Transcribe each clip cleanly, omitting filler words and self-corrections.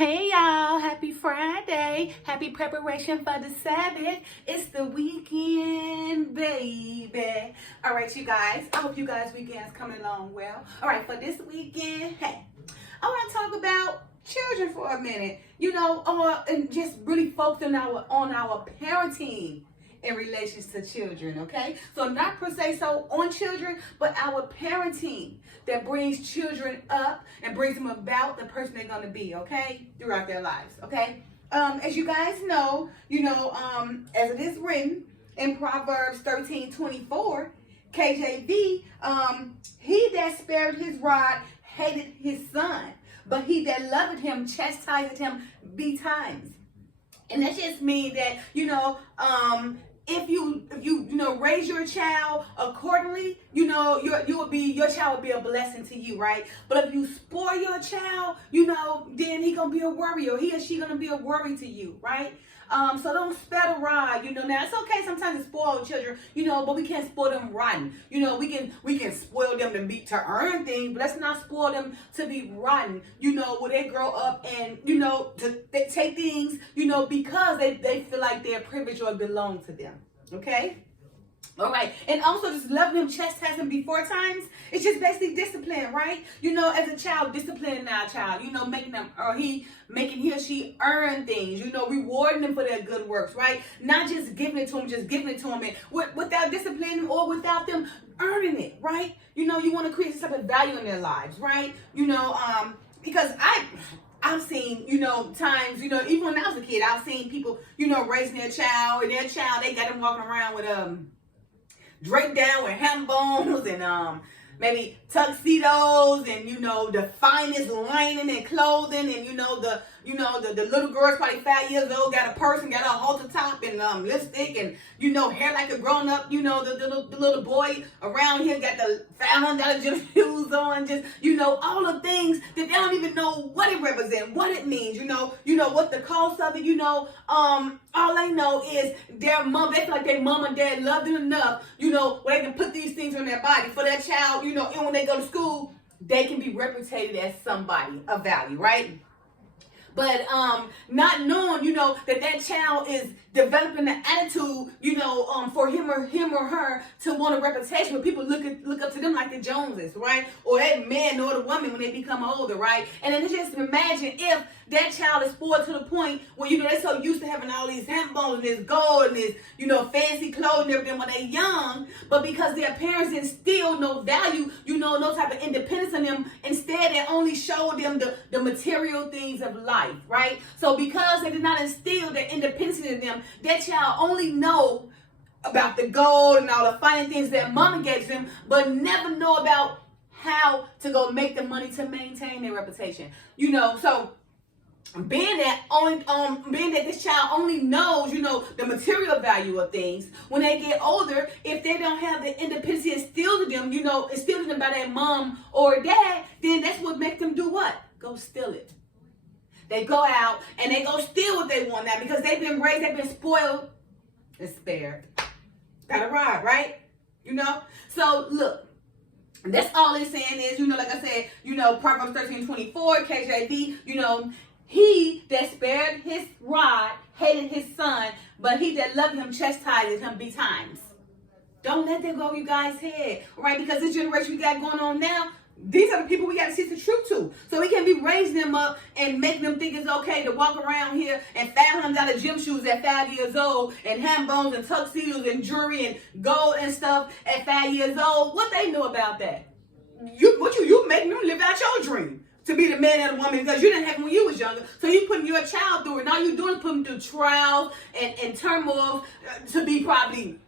Hey y'all, happy Friday. Happy preparation for the Sabbath. It's the weekend, baby. All right, you guys. I hope you guys' weekend's coming along well. All right, for this weekend, hey, I want to talk about children for a minute. And just really focus on our parenting in relations to children, okay? So not per se so on children, but our parenting that brings children up and brings them about the person they're gonna be, okay? Throughout their lives, okay? As you guys know, as it is written in Proverbs 13:24, KJV, he that spared his rod hated his son, but he that loved him chastised him betimes. And that just means that, if you raise your child accordingly, your child will be a blessing to you, right? But if you spoil your child, then he gonna be a worry, or he or she gonna be a worry to you, right? So don't spare the rod, Now it's okay sometimes to spoil children, but we can't spoil them rotten. We can spoil them to earn things, but let's not spoil them to be rotten. When they grow up and to take things, because they feel like they're privileged or belong to them. Okay. All right, and also just loving him, chastising before times. It's just basically discipline, right? As a child, disciplining our child. Making he or she earn things. Rewarding them for their good works, right? Not just giving it to them, and without discipline or without them earning it, right? You want to create some type of value in their lives, right? Because I've seen, times, even when I was a kid, I've seen people, raising their child, and they got them walking around with draped down with ham bones and maybe tuxedos and the finest lining and clothing, and the little girl's probably 5 years old, got a purse and got a halter top and lipstick and hair like a grown up. The little boy around here got the $500 gym shoes on, just all the things that they don't even know what it represents, what it means, what the cost of it, all they know is their mom, they feel like their mom and dad loved them enough, where they can put these things on their body for their child, and when they go to school, they can be reputed as somebody of value, right? But not knowing, that child is developing the attitude, for him or her to want a reputation where people look up to them like the Joneses, right? Or that man or the woman when they become older, right? And then just imagine if that child is spoiled to the point where, they're so used to having all these hand bones and this gold and this, fancy clothes and everything when they're young, but because their parents instill no value, no type of independence in them, instead they only show them the material things of life, right? So because they did not instill their independence in them, that child only know about the gold and all the fine things that mama gave them, but never know about how to go make the money to maintain their reputation. So being that this child only knows, the material value of things, when they get older, if they don't have the independence instilled in them, instilled in them by their mom or dad, then that's what makes them do what? Go steal it. They go out and they go steal what they want now because they've been raised, they've been spoiled and spared. Got a rod, right? So look, that's all it's saying is, like I said, Proverbs 13:24, KJV, he that spared his rod hated his son, but he that loved him chastised him betimes. Don't let that go over you guys' head, right? Because this generation we got going on now, these are the people we got to teach the truth to. So we can't be raising them up and making them think it's okay to walk around here and $500 gym shoes at 5 years old and ham bones and tuxedos and jewelry and gold and stuff at 5 years old. What they know about that? You making them live out your dream to be the man and the woman because you didn't have it when you was younger. So you putting your child through it. All you doing is putting them through trials and turmoil to be probably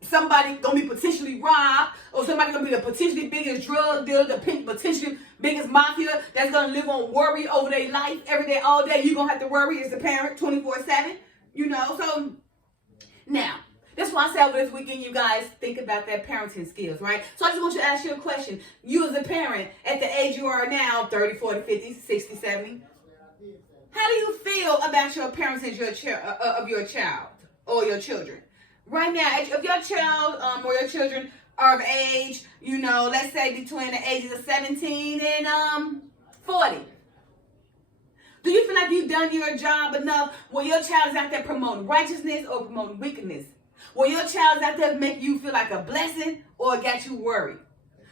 somebody gonna be potentially robbed, or somebody gonna be the potentially biggest drug dealer, the potentially biggest mafia that's gonna live on worry over their life every day, all day. You gonna have to worry as a parent 24/7, So now, that's why I said over this weekend, you guys think about that parenting skills, right? So I just want you to ask you a question. You as a parent, at the age you are now, 30, 40, 50, 60, 70, how do you feel about your parenting of your child or your children? Right now, if your child or your children are of age, let's say between the ages of 17 and 40, do you done your job enough where your child is out there promoting righteousness or promoting wickedness? Where your child is out there making you feel like a blessing or got you worried?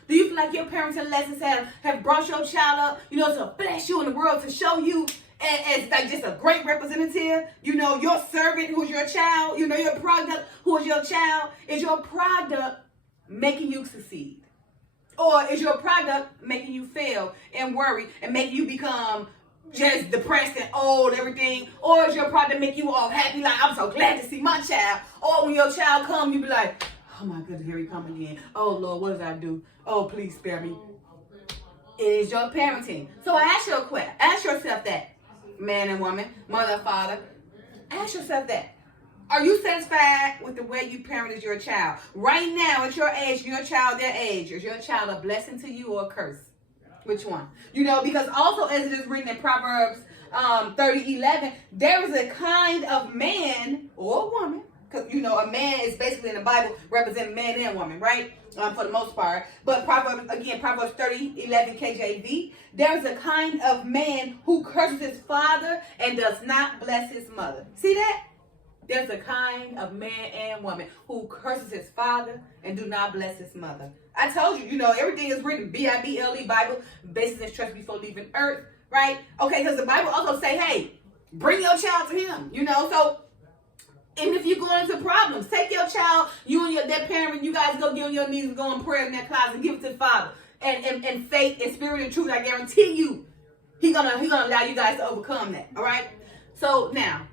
Do you feel like your parenting lessons have brought your child up, to bless you in the world, to show you as like just a great representative? Your servant who's your child, your product who is your child. Is your product making you succeed? Or is your product making you fail and worry and making you become just depressed and old, everything? Or is your product make you all happy, like, I'm so glad to see my child? Or when your child come, you be like, oh my goodness, here he come again. Oh Lord, what did I do? Oh, please spare me. It is your parenting. So ask yourself that, man and woman, mother and father. Ask yourself that. Are you satisfied with the way you parented your child? Right now, at your age, your child their age, is your child a blessing to you or a curse? Which one? Because also as it is written in Proverbs 30:11, there is a kind of man or woman, because a man is basically in the Bible representing man and woman, right? For the most part. But Proverbs 30:11 KJV, there's a kind of man who curses his father and does not bless his mother. See that? There's a kind of man and woman who curses his father and do not bless his mother. I told you, everything is written Bible, Bible, basis and trust before leaving earth, right? Okay, because the Bible also say, hey, bring your child to him, so. And if you go into problems, take your child, you and that parent, you guys go get on your knees and go in prayer in that closet and give it to the Father. And faith and spirit and truth, I guarantee you, He gonna allow you guys to overcome that. All right. So now,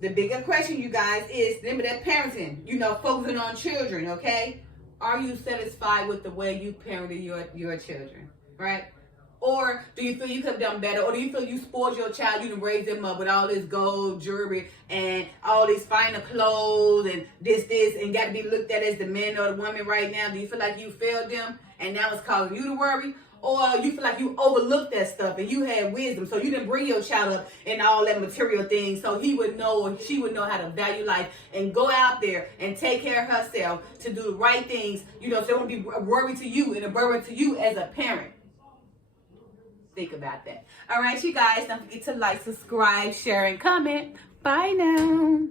the bigger question, you guys, is remember that parenting. Focusing on children. Okay. Are you satisfied with the way you parented your children? Right. Or do you feel you could have done better? Or do you feel you spoiled your child? You done raised them up with all this gold jewelry and all these finer clothes and this, and got to be looked at as the man or the woman right now. Do you feel like you failed them and now it's causing you to worry? Or you feel like you overlooked that stuff and you had wisdom, so you didn't bring your child up in all that material things, so he would know or she would know how to value life and go out there and take care of herself to do the right things, so it won't be a worry to you and a burden to you as a parent. Think about that. All right, you guys, don't forget to like, subscribe, share, and comment. Bye now.